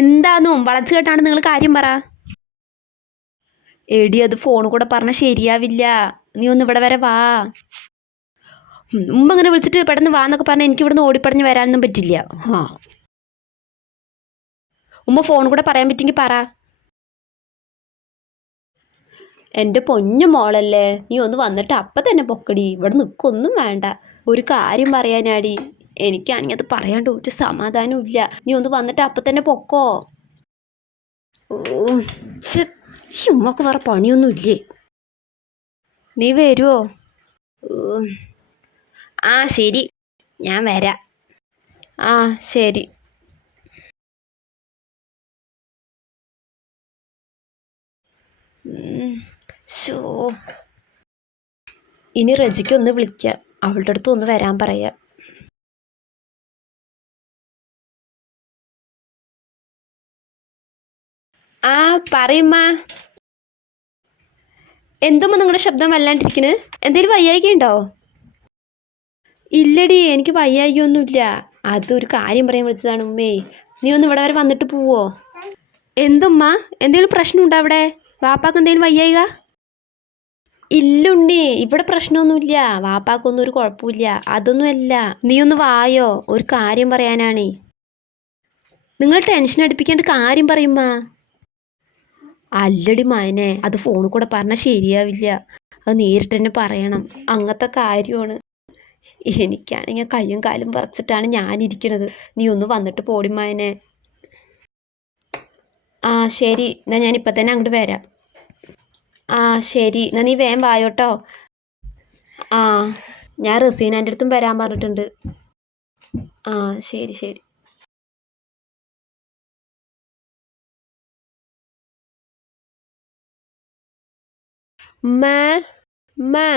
എന്താന്നും? വളച്ചു കേട്ടാണ് നിങ്ങൾ കാര്യം പറ. എടി അത് ഫോൺ കൂടെ പറഞ്ഞാൽ ശരിയാവില്ല. നീ ഒന്ന് ഇവിടെ വരെ വാ. മുമ്പ് ഇങ്ങനെ വിളിച്ചിട്ട് പെട്ടെന്ന് വാ എന്നൊക്കെ പറഞ്ഞാൽ എനിക്ക് ഇവിടുന്ന് ഓടിപ്പടഞ്ഞ് വരാനൊന്നും പറ്റില്ല. ആ ഉമ്മ ഫോൺ കൂടെ പറയാൻ പറ്റുമെങ്കിൽ പറ. എന്റെ പൊന്നു മോളല്ലേ നീ ഒന്ന് വന്നിട്ട് അപ്പം തന്നെ പൊക്കടി. ഇവിടെ നിൽക്കൊന്നും വേണ്ട. ഒരു കാര്യം പറയാനാടി. എനിക്കാണെങ്കിൽ അത് പറയാണ്ട് ഒരു സമാധാനവും ഇല്ല. നീ ഒന്ന് വന്നിട്ട് അപ്പം തന്നെ പൊക്കോ. ഈ ഉമ്മക്ക് വേറെ പണിയൊന്നും ഇല്ലേ? നീ വരുമോ ആ ശരി. ഞാൻ വരാം. ആ ശരി. ഉം. ഇനി റജിക്ക് ഒന്ന് വിളിക്കാം. അവളുടെ അടുത്ത് ഒന്ന് വരാൻ പറയാം. ആ പറയുമ്മ. എന്തുമ്മ നിങ്ങളുടെ ശബ്ദം വല്ലാണ്ടിരിക്കുന്നത് എന്തേലും വയ്യായിക്കുണ്ടോ ഇല്ലടി എനിക്ക് വയ്യായികയൊന്നുമില്ല. അതൊരു കാര്യം പറയാൻ വിളിച്ചതാണ് ഉമ്മേ. നീ ഒന്ന് ഇവിടെ വരെ വന്നിട്ട് പോവോ. എന്തുമ്മ? എന്തെങ്കിലും പ്രശ്നമുണ്ടോ അവിടെ? വാപ്പാക്ക് എന്തെങ്കിലും വയ്യായിക? ഇല്ലുണ്ണി ഇവിടെ പ്രശ്നമൊന്നുമില്ല. വാപ്പാക്കൊന്നും ഒരു കുഴപ്പമില്ല. അതൊന്നുമല്ല. നീ ഒന്ന് വായോ. ഒരു കാര്യം പറയാനാണേ. നിങ്ങൾ ടെൻഷൻ അടുപ്പിക്കേണ്ട കാര്യം പറയുമ്മാ. അല്ലടി മായനെ അത് ഫോണിൽ കൂടെ പറഞ്ഞാൽ ശരിയാവില്ല. അത് നേരിട്ട് തന്നെ പറയണം. അങ്ങനത്തെ കാര്യമാണ്. എനിക്കാണെങ്കിൽ കയ്യും കാലും പറിച്ചിട്ടാണ് ഞാനിരിക്കണത്. നീ ഒന്ന് വന്നിട്ട് പോടി മായനെ. ആ ശരി. എന്നാൽ ഇപ്പം തന്നെ അങ്ങോട്ട് വരാം. ആ ശരി. എന്നാൽ നീ വേഗം വായോട്ടോ. ആ ഞാൻ റസീനാന്റെ അടുത്തും വരാൻ പറഞ്ഞിട്ടുണ്ട്. ആ ശരി ശരി. മേ ma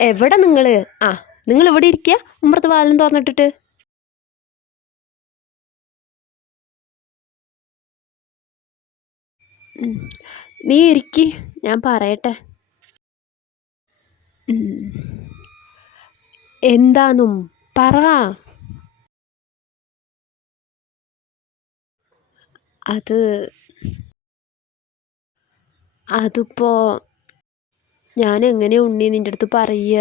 എവിടെ നിങ്ങൾ? ആ നിങ്ങൾ ഇവിടെ ഇരിക്കുക ഉമ്മറത്ത് വാലും തോന്നിട്ടിട്ട് നീ ഇരിക്കി ഞാൻ പറയട്ടെ. എന്താന്നും പറ. അത് അതിപ്പോ ഞാൻ എങ്ങനെ ഉണ്ണി നിന്റെ അടുത്ത് പറയ?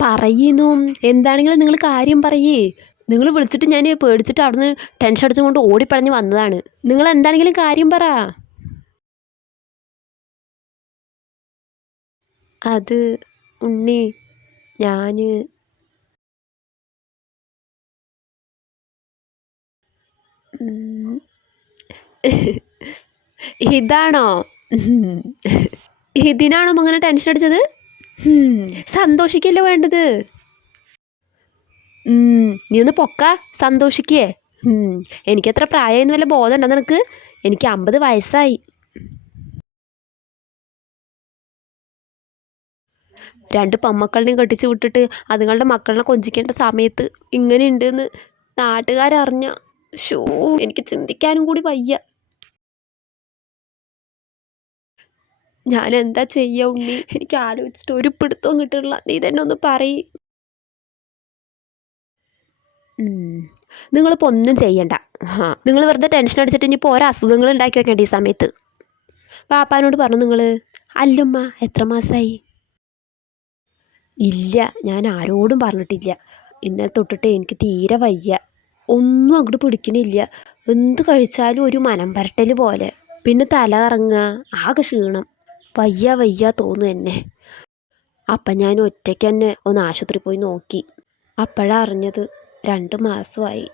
പറയുന്നു. എന്താണെങ്കിലും നിങ്ങൾ കാര്യം പറയേ. നിങ്ങൾ വിളിച്ചിട്ട് ഞാൻ പേടിച്ചിട്ട് അവിടുന്ന് ടെൻഷൻ അടിച്ചുകൊണ്ട് ഓടിപ്പടഞ്ഞ് വന്നതാണ്. നിങ്ങൾ എന്താണെങ്കിലും കാര്യം പറ. അത് ഉണ്ണി ഞാൻ ഇതാണോ. ഇതിനാണോ അങ്ങനെ ടെൻഷൻ അടിച്ചത്? സന്തോഷിക്കല്ലോ വേണ്ടത്? നീ ഒന്ന് പൊക്ക സന്തോഷിക്കേ. എനിക്ക് എനിക്കത്ര പ്രായമെന്ന് വല്ല ബോധം ഉണ്ടോ നിനക്ക്? എനിക്ക് അമ്പത് വയസ്സായി. രണ്ട് പെമ്മക്കളിനെയും കെട്ടിച്ച് വിട്ടിട്ട് അതുങ്ങളുടെ മക്കളിനെ കൊഞ്ചിക്കേണ്ട സമയത്ത് ഇങ്ങനെ ഉണ്ടെന്ന് നാട്ടുകാരറിഞ്ഞ ഷോ എനിക്ക് ചിന്തിക്കാനും കൂടി വയ്യ. ഞാൻ എന്താ ചെയ്യ ഉണ്ണി? എനിക്ക് ആലോചിച്ചിട്ട് ഒരു പിടുത്തവും കിട്ടുന്നില്ല നീ തന്നെ ഒന്ന് പറയ്. നിങ്ങളിപ്പോൾ ഒന്നും ചെയ്യണ്ട. നിങ്ങൾ വെറുതെ ടെൻഷൻ അടിച്ചിട്ട് ഇനിയിപ്പോൾ ഓരോ അസുഖങ്ങൾ ഉണ്ടാക്കി വെക്കേണ്ട ഈ സമയത്ത്. പാപ്പാനോട് പറഞ്ഞു നിങ്ങൾ അല്ലുമ്മ എത്ര മാസമായി ഇല്ല ഞാൻ ആരോടും പറഞ്ഞിട്ടില്ല. ഇന്നലെ തൊട്ടിട്ട് എനിക്ക് തീരെ വയ്യ. ഒന്നും അങ്ങോട്ട് പിടിക്കണില്ല. എന്ത് കഴിച്ചാലും ഒരു മനം പരട്ടൽ പോലെ. പിന്നെ തല കറങ്ങുക ആകെ ക്ഷീണം. വയ്യ വയ്യ തോന്നു തന്നെ അപ്പം ഞാൻ ഒറ്റയ്ക്ക് തന്നെ ഒന്ന് ആശുപത്രി പോയി നോക്കി. അപ്പോഴാണ് അറിഞ്ഞത് രണ്ട് മാസമായി.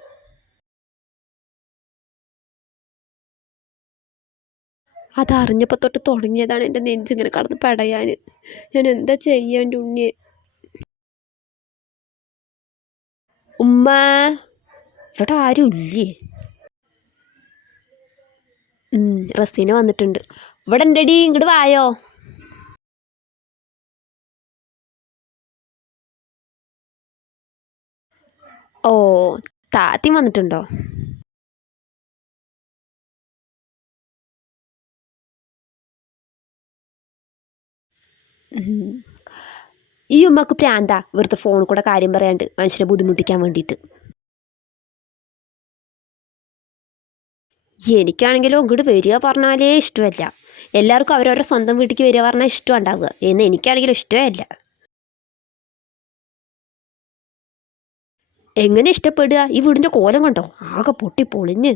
അതറിഞ്ഞപ്പോൾ തൊട്ട് തുടങ്ങിയതാണ് എന്റെ നെഞ്ചിങ്ങനെ കടന്ന് പടയാൻ ഞാൻ എന്താ ചെയ്യാൻ ഉണ്ണിയെ ഉമ്മ. ഇവിടെ ആരും ഇല്ലേ? റസീന വന്നിട്ടുണ്ട്. ഇവിടെ ഉണ്ടടി ഇങ്ങോട്ട് വായോ? ഓ താത്തി വന്നിട്ടുണ്ടോ. ഈ ഉമ്മക്ക് പ്രാന്താ വെറുതെ ഫോണിൽ കൂടെ കാര്യം പറയാണ്ട് മനുഷ്യരെ ബുദ്ധിമുട്ടിക്കാൻ വേണ്ടിയിട്ട്. എനിക്കാണെങ്കിലോ ഇങ്ങോട്ട് വരിക പറഞ്ഞാലേ ഇഷ്ടമല്ല. എല്ലാവർക്കും അവരവരുടെ സ്വന്തം വീട്ടിലേക്ക് വരിക പറഞ്ഞാൽ ഇഷ്ടം ഉണ്ടാവുക എന്ന് എനിക്കാണെങ്കിലും ഇഷ്ടമേ അല്ല എങ്ങനെ ഇഷ്ടപ്പെടുക? ഈ വീടിന്റെ കോലം കണ്ടോ? ആകെ പൊട്ടി പൊളിഞ്ഞ്.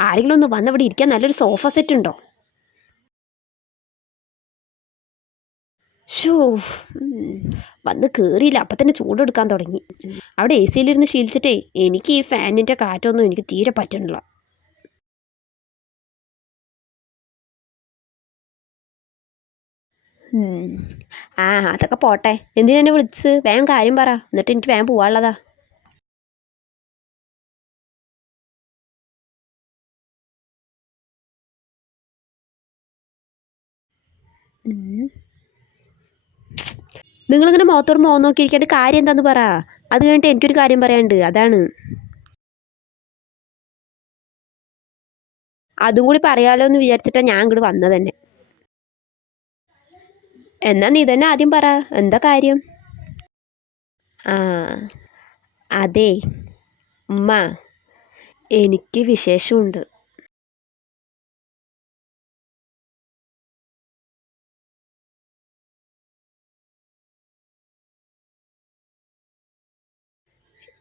ആരെങ്കിലും ഒന്ന് വന്ന് ഇവിടെ ഇരിക്കാൻ നല്ലൊരു സോഫ സെറ്റ് ഉണ്ടോ? ഷോ വന്ന് കയറിയില്ല അപ്പം തന്നെ ചൂടെടുക്കാൻ തുടങ്ങി. അവിടെ എ സിയിലിരുന്ന് ശീലിച്ചിട്ടേ എനിക്ക് ഈ ഫാനിന്റെ കാറ്റൊന്നും എനിക്ക് തീരെ പറ്റണില്ല. ആ അതൊക്കെ പോട്ടെ. എന്തിനാ എന്നെ വിളിച്ച്? വേഗം കാര്യം പറ. എന്നിട്ട് എനിക്ക് വേഗം പോവാനുള്ളതാ. നിങ്ങളിങ്ങനെ മുഖത്തോട് മുഖം നോക്കിയിരിക്കേണ്ട കാര്യം എന്താന്ന് പറ. അത് കഴിഞ്ഞിട്ട് എനിക്കൊരു കാര്യം പറയാനുണ്ട്. അതാണ്. അതും കൂടി പറയാലോ എന്ന് വിചാരിച്ചിട്ടാണ് ഞാൻ ഇങ്ങോട്ട് വന്നത് തന്നെ. എന്നാ നീ തന്നെ ആദ്യം പറ. എന്താ കാര്യം? ആ അതെ. ഉമ്മ എനിക്ക് വിശേഷമുണ്ട്.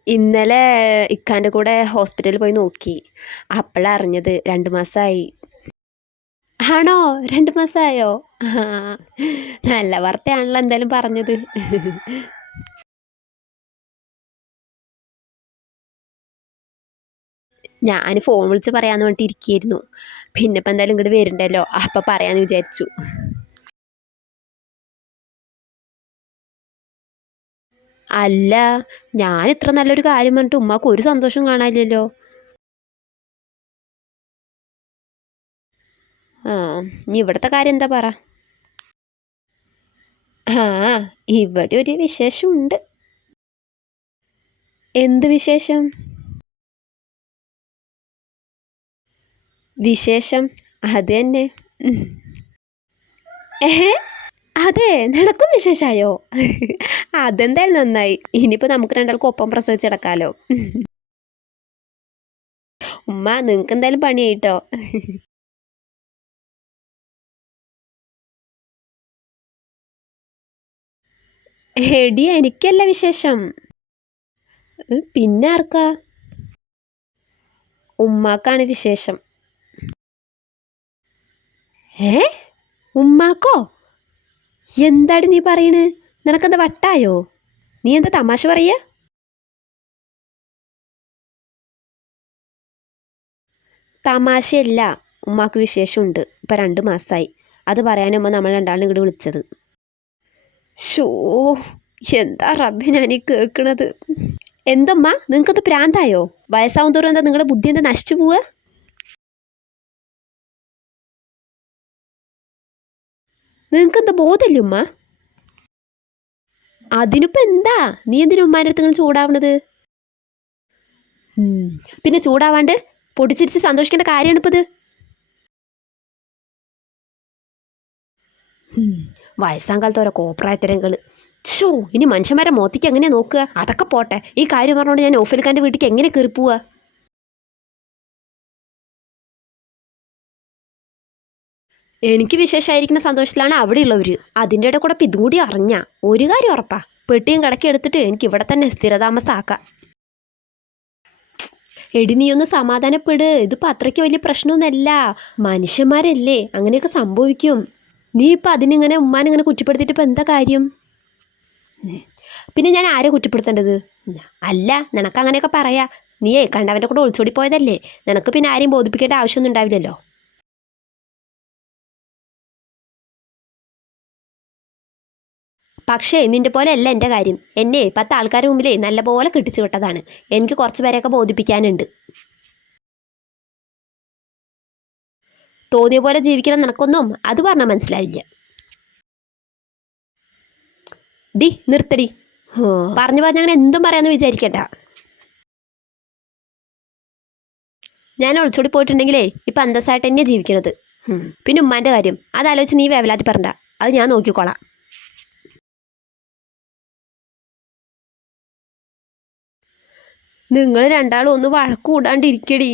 ഇന്നലെ ഇക്കാന്റെ കൂടെ ഹോസ്പിറ്റലിൽ പോയി നോക്കി. അപ്പോഴാണ് അറിഞ്ഞത് രണ്ട് മാസമായി ആണോ? രണ്ട് മാസമായോ നല്ല വാർത്തയാണല്ലോ എന്തായാലും പറഞ്ഞത്. ഞാൻ ഫോൺ വിളിച്ച് പറയാന്ന് പറഞ്ഞിട്ട് ഇരിക്കുകയായിരുന്നു പിന്നെ ഇപ്പം എന്തായാലും ഇങ്ങോട്ട് വരുന്നുണ്ടല്ലോ അപ്പം പറയാന്ന് വിചാരിച്ചു. അല്ല ഞാൻ ഇത്ര നല്ലൊരു കാര്യം പറഞ്ഞിട്ട് ഉമ്മാക്ക് ഒരു സന്തോഷം കാണാനില്ലല്ലോ. ഇനി ഇവിടുത്തെ കാര്യം എന്താ പറ? ആ ഇവിടെ ഒരു വിശേഷമുണ്ട്. എന്ത് വിശേഷം? വിശേഷം അത് തന്നെ. ഏഹ് അതെ നിനക്കും വിശേഷമായോ അതെന്തായാലും നന്നായി. ഇനിയിപ്പോൾ നമുക്ക് രണ്ടാൾക്കും ഒപ്പം പ്രസവിച്ചെടുക്കാലോ ഉമ്മ നിങ്ങൾക്ക് എന്തായാലും പണിയായിട്ടോ? എടി എനിക്കല്ല വിശേഷം. പിന്നെ ആർക്കാ? ഉമ്മാക്കാണ് വിശേഷം. ഏ? ഉമ്മാക്കോ? എന്താണ് നീ പറയണ്? നിനക്കെന്താ വട്ടായോ? നീ എന്താ തമാശ പറയ? തമാശയല്ല. ഉമ്മാക്ക് വിശേഷമുണ്ട്. ഇപ്പം രണ്ട് മാസമായി അത് പറയാനുമ്മ നമ്മൾ രണ്ടാളും ഇങ്ങോട്ട് വിളിച്ചത്. ഷോ എന്താ റബ്ബെ ഞാൻ ഈ കേൾക്കണത് എന്തമ്മ നിങ്ങൾക്കത് പ്രാന്തായോ? വയസ്സാവും തോറും എന്താ നിങ്ങളുടെ ബുദ്ധി എന്താ നശിച്ചു പോവുക നിങ്ങൾക്ക് എന്താ ബോധമില്ല ഉമ്മ? അതിനിപ്പോ എന്താ? നീ എന്തിനു ഉമ്മാന്റെ അടുത്ത് ഇങ്ങനെ ചൂടാവണത്? പിന്നെ ചൂടാവാണ്ട് പൊടിച്ചിരിച്ച് സന്തോഷിക്കേണ്ട കാര്യമാണ് ഇപ്പത് വയസ്സാം കാലത്ത് ഓരോ കോപ്രായത്തരങ്ങൾ ഷോ ഇനി മനുഷ്യന്മാരെ മോത്തിക്ക് എങ്ങനെ നോക്കുക? അതൊക്കെ പോട്ടെ. ഈ കാര്യം പറഞ്ഞുകൊണ്ട് ഞാൻ ഓഫിൽക്കാന്റെ വീട്ടിലേക്ക് എങ്ങനെ കയറി പോവുക? എനിക്ക് വിശേഷമായിരിക്കുന്ന സന്തോഷത്തിലാണ് അവിടെയുള്ളവർ അതിന്റെ ഇടയിൽ കൂടെ ഇതും അറിഞ്ഞ. ഒരു കാര്യം ഉറപ്പാ. പെട്ടിയും കടക്കി എടുത്തിട്ട് എനിക്ക് ഇവിടെ തന്നെ സ്ഥിരതാമസമാക്കാം എടി നീ ഒന്ന് സമാധാനപ്പെട്. ഇതിപ്പോൾ അത്രയ്ക്ക് വലിയ പ്രശ്നമൊന്നുമല്ല. മനുഷ്യന്മാരല്ലേ? അങ്ങനെയൊക്കെ സംഭവിക്കും. നീ ഇപ്പം അതിനിങ്ങനെ ഉമ്മാനിങ്ങനെ കുറ്റപ്പെടുത്തിയിട്ട് ഇപ്പം എന്താ കാര്യം? പിന്നെ ഞാൻ ആരെ കുറ്റപ്പെടുത്തേണ്ടത്. അല്ല നിനക്ക് അങ്ങനെയൊക്കെ പറയാ. നീയേ കണ്ടവന്റെ കൂടെ ഒളിച്ചോടി പോയതല്ലേ? നിനക്ക് പിന്നെ ആരെയും ബോധിപ്പിക്കേണ്ട ആവശ്യമൊന്നും ഉണ്ടാവില്ലല്ലോ. പക്ഷേ നിന്റെ പോലെ അല്ല എന്റെ കാര്യം. എന്നെ പത്ത് ആൾക്കാരുടെ മുമ്പിലേ നല്ലപോലെ കിട്ടിച്ചു വിട്ടതാണ്. എനിക്ക് കുറച്ച് പേരെയൊക്കെ ബോധിപ്പിക്കാനുണ്ട്. തോന്നിയ പോലെ ജീവിക്കണം നിനക്കൊന്നും അത് പറഞ്ഞാൽ മനസ്സിലായില്ല. ഡി നിർത്തടി. പറഞ്ഞു പറഞ്ഞ അങ്ങനെ എന്തും പറയാമെന്ന് വിചാരിക്കണ്ട. ഞാൻ ഒളിച്ചോടി പോയിട്ടുണ്ടെങ്കിലേ ഇപ്പം അന്തസ്സായിട്ട് തന്നെയാണ് ജീവിക്കുന്നത് പിന്നെ ഉമ്മാന്റെ കാര്യം അത് ആലോചിച്ച് നീ വേവലാത്തി പറഞ്ഞ അത് ഞാൻ നോക്കിക്കോളാം. നിങ്ങൾ രണ്ടാളും ഒന്ന് വഴക്കൂടാണ്ടിരിക്കടി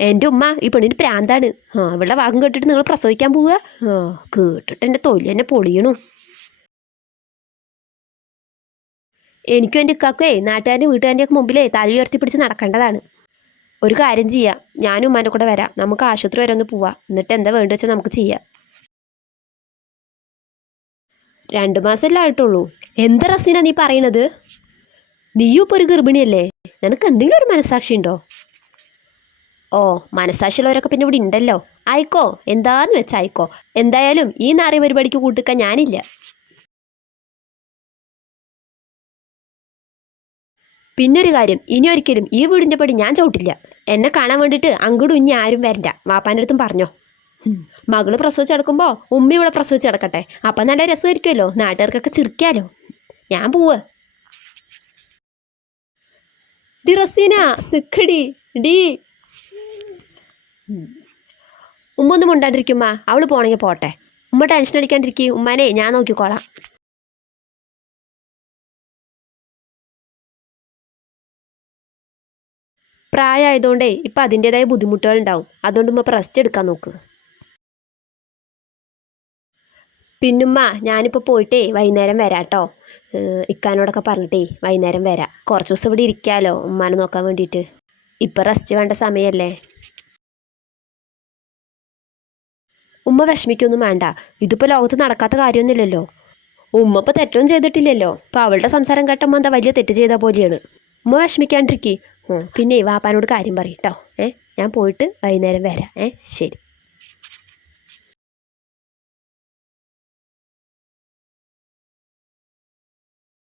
എന്റെ ഉമ്മ ഈ പെണ്ണിന് പ്രാന്താണ്. ആ ഇവളുടെ വാഗം കേട്ടിട്ട് നിങ്ങൾ പ്രസവിക്കാൻ പോവുക. ആ കേട്ടിട്ട് എന്റെ തൊലി എന്നെ പൊളിയണു. എനിക്കും എന്റെ ഇക്കാക്കേ നാട്ടുകാരന്റെ വീട്ടുകാരന്റെ ഒക്കെ മുമ്പിലേ തല ഉയർത്തി പിടിച്ച് നടക്കേണ്ടതാണ്. ഒരു കാര്യം ചെയ്യാം. ഞാനും ഉമ്മാന്റെ കൂടെ വരാം. നമുക്ക് ആശുപത്രി വരെ ഒന്ന് പോവാം. എന്നിട്ട് എന്താ വേണ്ടത് വെച്ചാൽ നമുക്ക് ചെയ്യാം. രണ്ട് മാസമല്ലേ ആയിട്ടുള്ളൂ. എന്താ റസീന നീ പറയണത്? നീയും ഇപ്പോൾ ഒരു ഗർഭിണിയല്ലേ? നിനക്ക് എന്തെങ്കിലും ഒരു മനസ്സാക്ഷി ഉണ്ടോ ഓ മനസ്സാക്ഷിയുള്ളവരൊക്കെ പിന്നെ ഇവിടെ ഉണ്ടല്ലോ. ആയിക്കോ എന്താന്ന് വെച്ചാൽ ആയിക്കോ. എന്തായാലും ഈ നാറിയ പരിപാടിക്ക് കൂട്ടിക്കാൻ ഞാനില്ല. പിന്നൊരു കാര്യം ഇനി ഒരിക്കലും ഈ വീടിന്റെ പടി ഞാൻ ചവിട്ടില്ല. എന്നെ കാണാൻ വേണ്ടിയിട്ട് അങ്ങോട്ടും ഇനി ആരും വരണ്ട. വാപ്പാന്റെ അടുത്തും പറഞ്ഞോ. മകൾ പ്രസവിച്ച് കിടക്കുമ്പോൾ ഉമ്മ ഇവിടെ പ്രസവിച്ചടക്കട്ടെ അപ്പം നല്ല രസമായിരിക്കുമല്ലോ നാട്ടുകാർക്കൊക്കെ ചിരിക്കാലോ. ഞാൻ പോവ്. ഡി റസീന നിക്കടി. ഡി. ഉമ്മ ഒന്നും മുണ്ടാണ്ടിരിക്കുമ്മ അവൾ പോണെങ്കിൽ പോട്ടെ. ഉമ്മ ടെൻഷൻ അടിക്കാണ്ടിരിക്കും. ഉമ്മനെ ഞാൻ നോക്കിക്കോളാം. പ്രായമായതുകൊണ്ടേ ഇപ്പം ബുദ്ധിമുട്ടുകൾ ഉണ്ടാവും അതുകൊണ്ട് ഉമ്മ റെസ്റ്റ് എടുക്കാൻ നോക്ക്. പിന്നുമ്മ ഞാനിപ്പോൾ പോയിട്ടേ വൈകുന്നേരം വരാം കേട്ടോ ഇക്കാനോടൊക്കെ പറഞ്ഞിട്ടേ വൈകുന്നേരം വരാം. കുറച്ച് ദിവസം ഇവിടെ ഇരിക്കാമല്ലോ ഉമ്മാനെ നോക്കാൻ വേണ്ടിയിട്ട് ഇപ്പം റെസ്റ്റ് വേണ്ട സമയമല്ലേ ഉമ്മ വിഷമിക്കൊന്നും വേണ്ട. ഇതിപ്പോൾ ലോകത്ത് നടക്കാത്ത കാര്യമൊന്നുമില്ലല്ലോ. ഉമ്മ ഇപ്പോൾ തെറ്റൊന്നും ചെയ്തിട്ടില്ലല്ലോ. ഇപ്പോൾ അവളുടെ സംസാരം കേട്ടമ്മ എന്താ വലിയ തെറ്റ് ചെയ്ത പോലെയാണ്. ഉമ്മ വിഷമിക്കാണ്ടിരിക്കേ. പിന്നെ വാപ്പാനോട് കാര്യം പറയും കേട്ടോ ഏ ഞാൻ പോയിട്ട് വൈകുന്നേരം വരാം. ഏ ശരി.